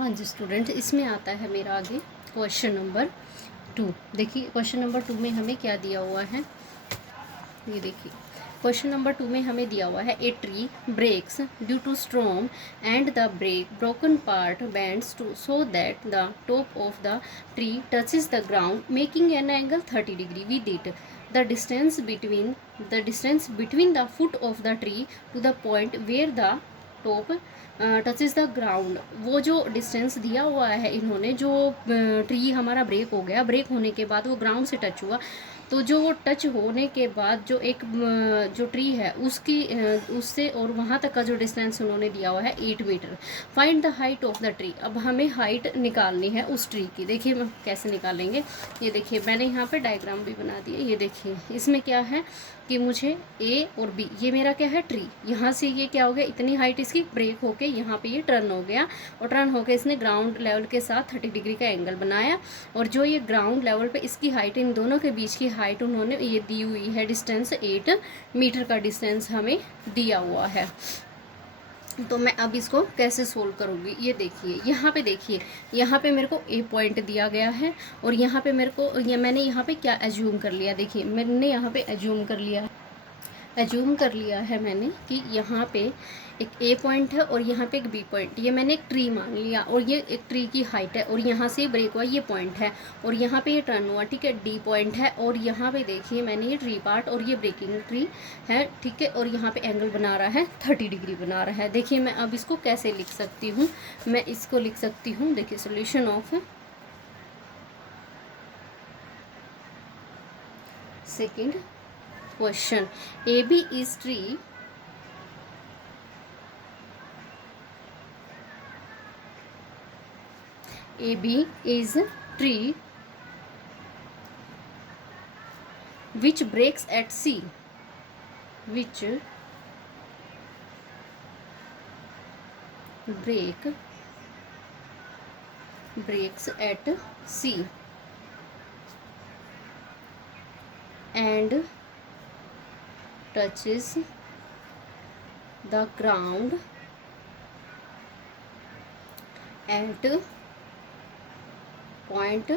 हाँ जी स्टूडेंट, इसमें आता है मेरा आगे क्वेश्चन नंबर 2। देखिए क्वेश्चन नंबर 2 में हमें क्या दिया हुआ है, ये देखिए क्वेश्चन नंबर 2 में हमें दिया हुआ है a tree breaks due to storm and the broken part bends to so that the top of the tree touches the ground making an angle 30 degree with it the distance between the foot of the tree to the point where the top touches the ground. वो जो distance दिया हुआ है इन्होंने, जो tree हमारा break हो गया, ब्रेक होने के बाद वो ग्राउंड से टच हुआ, तो जो वो टच होने के बाद जो एक जो ट्री है उसकी उससे और वहाँ तक का जो डिस्टेंस उन्होंने दिया हुआ है 8 metre. Find the height of the tree. अब हमें हाइट निकालनी है उस ट्री की। देखिए हम कैसे निकालेंगे, ये देखिए मैंने यहाँ पे डायग्राम भी बना दिया। ये देखिए इसमें क्या है कि मुझे ए और बी, ये मेरा क्या है ट्री, यहाँ से ये क्या हो गया, इतनी हाइट इसकी ब्रेक होके यहाँ पे ये टर्न हो गया, और टर्न होके इसने ग्राउंड लेवल के साथ 30 डिग्री का एंगल बनाया। और जो ये ग्राउंड लेवल पे इसकी हाइट, इन दोनों के बीच की हाइट उन्होंने ये दी हुई है, डिस्टेंस 8 मीटर का डिस्टेंस हमें दिया हुआ है। तो मैं अब इसको कैसे सोल्व करूँगी, ये देखिए यहाँ पे देखिए, यहाँ पे मेरे को ए पॉइंट दिया गया है, और यहाँ पे मेरे को मैंने यहाँ पे क्या एज्यूम कर लिया, देखिए मैंने यहाँ पे एज्यूम कर लिया है मैंने कि यहाँ पे एक ए पॉइंट है और यहाँ पे एक बी पॉइंट, ये मैंने एक ट्री मान लिया, और ये एक ट्री की हाइट है, और यहाँ से ब्रेक हुआ ये पॉइंट है, और यहाँ पे ये टर्न हुआ, ठीक है, डी पॉइंट है, और यहाँ पे देखिए मैंने ये ट्री पार्ट और ये ब्रेकिंग ट्री है, ठीक है, और यहाँ पे एंगल बना रहा है 30 डिग्री बना रहा है। देखिए मैं अब इसको कैसे लिख सकती हूँ, मैं इसको लिख सकती हूँ, देखिए solution of second question. A B is tree AB is tree which breaks at C, which breaks at C and touches the ground at point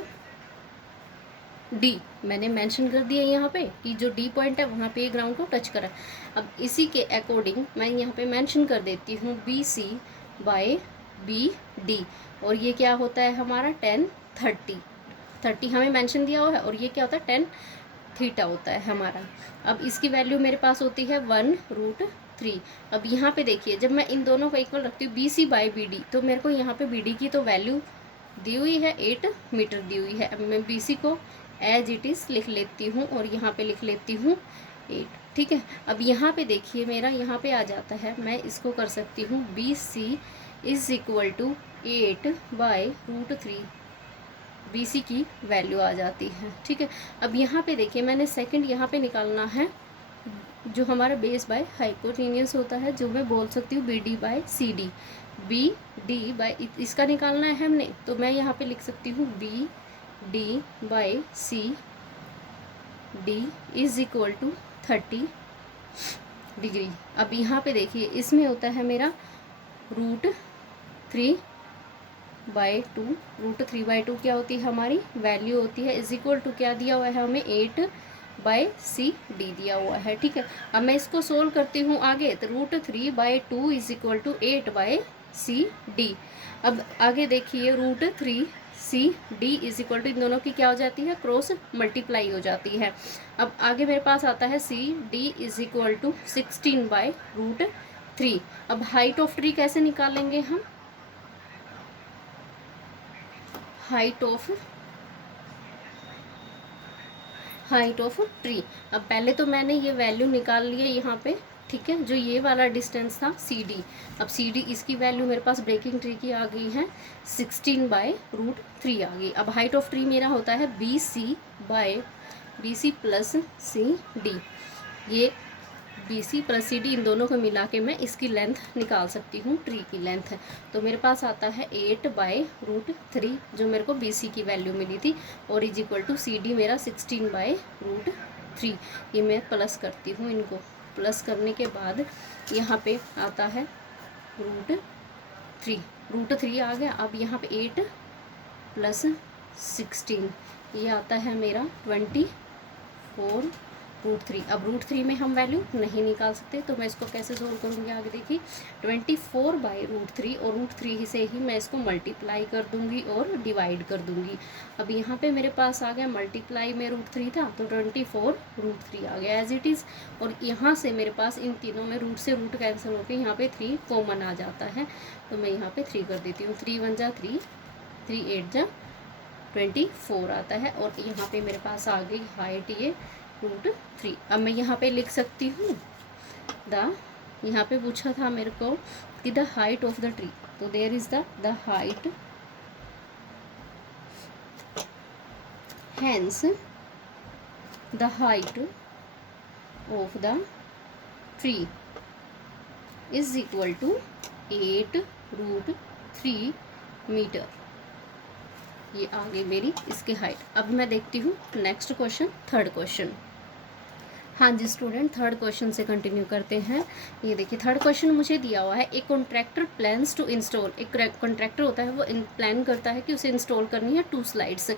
D. मैंने मेंशन कर दिया यहाँ पे कि जो डी पॉइंट है वहाँ पे ग्राउंड को टच करा। अब इसी के अकॉर्डिंग मैं यहाँ पे मेंशन कर देती हूँ BC बाय BD, और ये क्या होता है हमारा 10 30 हमें मेंशन दिया हुआ है, और ये क्या होता है 10 थीटा होता है हमारा। अब इसकी वैल्यू मेरे पास होती है 1√3। अब यहाँ पे देखिए जब मैं इन दोनों को इक्वल रखती हूँ BC बाय BD, तो मेरे को यहाँ पे BD की तो वैल्यू दी हुई है 8 मीटर दी हुई है। अब मैं BC को एज इट इज़ लिख लेती हूँ, और यहाँ पे लिख लेती हूँ 8, ठीक है। अब यहाँ पे देखिए मेरा यहाँ पे आ जाता है, मैं इसको कर सकती हूँ BC is equal to 8/√3, BC की वैल्यू आ जाती है, ठीक है। अब यहाँ पे देखिए मैंने सेकंड यहाँ पे निकालना है जो हमारा बेस बाय हाइपोटेनियस होता है, जो मैं बोल सकती हूँ BD by CD, BD by इसका निकालना है हमने, तो मैं यहाँ पे लिख सकती हूँ BD by CD is equal to 30 degree. अब यहाँ पे देखिए इसमें होता है मेरा √3/2, √3/2 क्या होती है हमारी वैल्यू होती है, इज इक्वल टू क्या दिया हुआ है हमें 8/CD दिया हुआ है, ठीक है। अब मैं इसको सोल्व करती हूँ आगे, तो √3/2 इज इक्वल टू 8/CD। अब आगे देखिए √3CD इज इक्वल टू इन दोनों की क्या हो जाती है, क्रॉस मल्टीप्लाई हो जाती है। अब आगे मेरे पास आता है CD इज इक्वल टू 16/√3। अब हाइट ऑफ ट्री कैसे निकालेंगे हम, हाइट ऑफ ट्री। अब पहले तो मैंने ये वैल्यू निकाल ली है यहाँ पे, ठीक है, जो ये वाला डिस्टेंस था CD। अब CD इसकी वैल्यू मेरे पास ब्रेकिंग ट्री की आ गई है 16/√3 आ गई। अब हाइट ऑफ ट्री मेरा होता है BC प्लस CD, ये BC प्लस CD इन दोनों को मिला के मैं इसकी लेंथ निकाल सकती हूँ, ट्री की लेंथ है। तो मेरे पास आता है 8/√3 जो मेरे को BC की वैल्यू मिली थी, और इज इक्वल टू CD मेरा 16/√3। ये मैं प्लस करती हूँ, इनको प्लस करने के बाद यहाँ पे आता है 3, √3 आ गया। अब यहाँ पे 8 + 16 ये आता है मेरा 24 √3। अब √3 में हम वैल्यू नहीं निकाल सकते, तो मैं इसको कैसे सोल्व करूँगी आगे देखिए। 24/√3 और √3 से ही मैं इसको मल्टीप्लाई कर दूँगी और डिवाइड कर दूँगी। अब यहाँ पे मेरे पास आ गया मल्टीप्लाई में √3 था, तो 24 √3 आ गया एज इट इज़। और यहाँ से मेरे पास इन तीनों में रूट से रूट कैंसिल होकर यहाँ पे 3 कॉमन आ जाता है, तो मैं यहाँ पे 3 कर देती हूँ। 3 × 1 = 3, 3 × 8 = 24 आता है। और यहाँ पे मेरे पास आ गई हाइट ये √3। अब मैं यहाँ पे लिख सकती हूँ यहाँ पे पूछा था मेरे को कि the height of the tree, तो there is the height, hence the height of the tree is equal to 8√3 metre. ये आ गई मेरी इसकी हाइट। अब मैं देखती हूँ नेक्स्ट क्वेश्चन, थर्ड क्वेश्चन। हाँ जी स्टूडेंट, थर्ड क्वेश्चन से कंटिन्यू करते हैं। ये देखिए थर्ड क्वेश्चन मुझे दिया हुआ है, एक कॉन्ट्रैक्टर प्लान्स टू इंस्टॉल, एक कॉन्ट्रैक्टर होता है वो प्लान करता है कि उसे इंस्टॉल करनी है 2 slides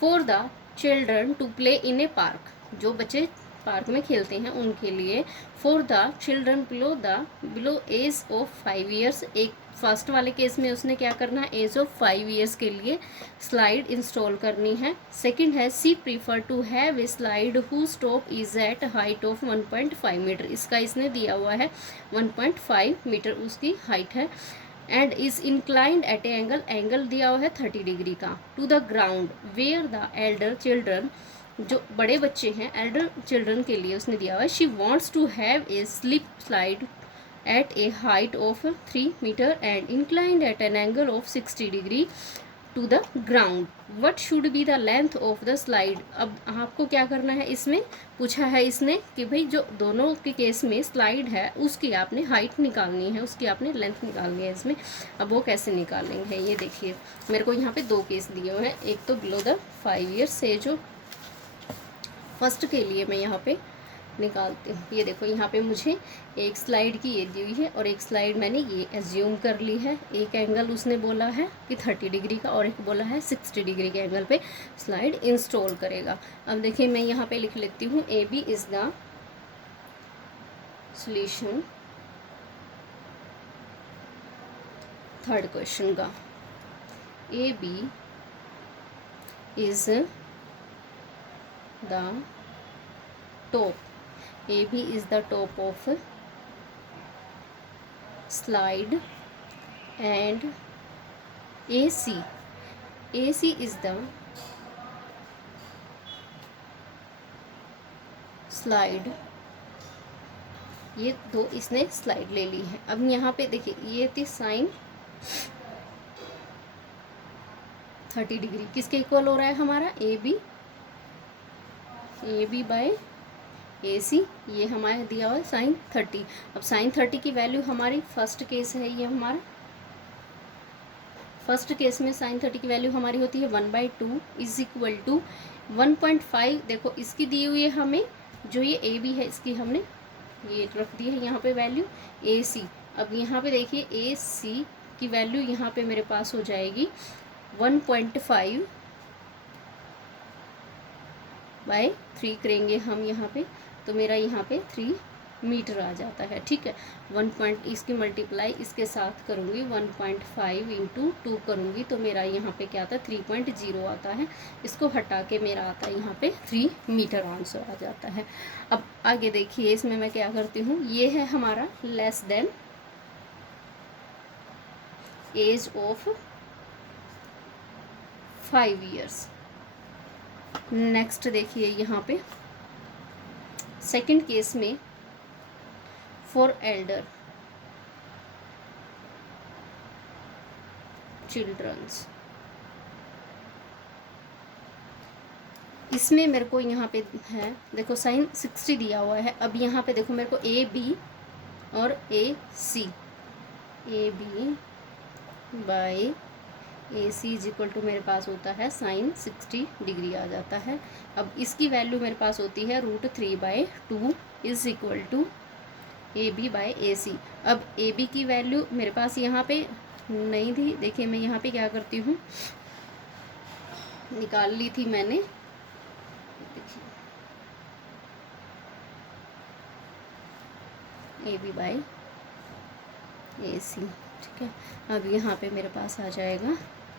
for the children to play in a park, जो बच्चे पार्क में खेलते हैं उनके लिए। For the children below age of 5 years, एक फर्स्ट वाले केस में उसने क्या करना है, एज ऑफ 5 ईयर्स के लिए स्लाइड इंस्टॉल करनी है। सेकंड है she prefer to have a slide whose top is at height of 1.5 metre, इसका इसने दिया हुआ है 1.5 मीटर उसकी हाइट है। And is inclined at a angle दिया हुआ है 30 डिग्री का, to the ground where the elder children, जो बड़े बच्चे हैं एल्डर चिल्ड्रन के लिए उसने दिया हुआ है। She wants to have a slip slide at a height of 3 meter and inclined at an angle of 60 degree to the ground. What should be the length of the slide? अब आपको क्या करना है, इसमें पूछा है इसने कि भाई जो दोनों के केस में स्लाइड है उसकी आपने हाइट निकालनी है, उसकी आपने लेंथ निकालनी है इसमें। अब वो कैसे निकालेंगे ये देखिए, मेरे को यहाँ पे 2 केस दिए हुए हैं। एक तो बिलो द 5 ईयर्स से, जो फर्स्ट के लिए मैं यहाँ पे निकालती हूँ। ये देखो यहाँ पे मुझे एक स्लाइड की ये दी हुई है और एक स्लाइड मैंने ये एज्यूम कर ली है। एक एंगल उसने बोला है कि 30 डिग्री का और एक बोला है 60 डिग्री के एंगल पे स्लाइड इंस्टॉल करेगा। अब देखिए मैं यहाँ पे लिख लेती हूँ A B is the solution third question का। A B is the top, AB is the top of slide and AC is the slide। ये 2 इसने स्लाइड ले ली है। अब यहाँ पे देखिए ये थी साइन 30 डिग्री, किसके इक्वल हो रहा है हमारा, AB बाय AC, ये हमारे दिया हुआ है साइन 30। अब साइन 30 की वैल्यू हमारी फर्स्ट केस है, ये हमारा फर्स्ट केस में साइन 30 की वैल्यू हमारी होती है 1/2 इज इक्वल टू 1.5। देखो इसकी दी हुई है हमें, जो ये AB है इसकी हमने ये रख दी है यहाँ पे वैल्यू AC। अब यहाँ पे देखिए AC की वैल्यू यहाँ पे मेरे पास हो जाएगी 1.5/3 करेंगे हम यहाँ पे, तो मेरा यहाँ पे 3 मीटर आ जाता है। ठीक है, 1 इसकी मल्टीप्लाई इसके साथ करूँगी 1.5 × 2 करूँगी, तो मेरा यहाँ पे क्या आता है 3.0 आता है। इसको हटा के मेरा आता है यहाँ पे 3 मीटर आंसर आ जाता है। अब आगे देखिए इसमें मैं क्या करती हूँ, ये है हमारा less than age of 5 years. Next देखिए यहाँ पे सेकंड केस में फॉर एल्डर चिल्ड्रंस, इसमें मेरे को यहाँ पे है देखो साइन 60 दिया हुआ है। अब यहाँ पे देखो मेरे को AB और AC, AB by AC is equal to मेरे पास होता है साइन 60 डिग्री आ जाता है। अब इसकी वैल्यू मेरे पास होती है √3/2 is equal to AB by AC। अब AB की वैल्यू मेरे पास यहाँ पे नहीं थी। देखिए मैं यहाँ पे क्या करती हूँ, निकाल ली थी मैंने, देखिए ए बी बाई ए सी, ठीक है। अब यहाँ पे मेरे पास आ जाएगा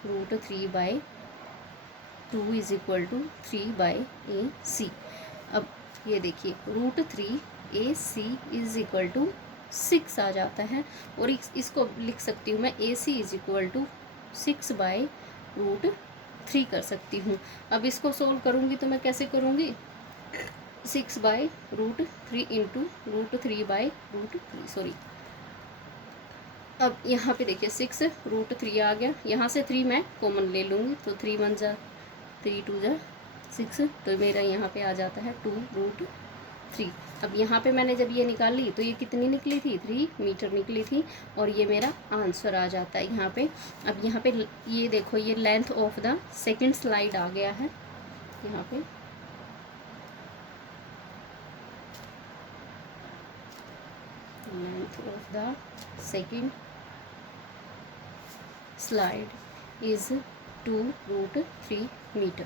√3/2 इज इक्वल टू 3/AC। अब ये देखिए √3AC इज इक्वल टू 6 आ जाता है, और इसको लिख सकती हूँ मैं AC इज इक्वल टू 6/√3 कर सकती हूँ। अब इसको सोल्व करूँगी तो मैं कैसे करूँगी, 6/√3 इंटू √3/√3, सॉरी। अब यहाँ पे देखिए 6√3 आ गया, यहाँ से 3 मैं कॉमन ले लूँगी, तो 3 1 जा 3 2 जा 6, तो मेरा यहाँ पे आ जाता है 2√3। अब यहाँ पे मैंने जब ये निकाली तो ये कितनी निकली थी, 3 मीटर निकली थी, और ये मेरा आंसर आ जाता है यहाँ पे। अब यहाँ पे ये देखो, ये length of the second slide आ गया है यहाँ पे, length of the second slide is 2√3 meter।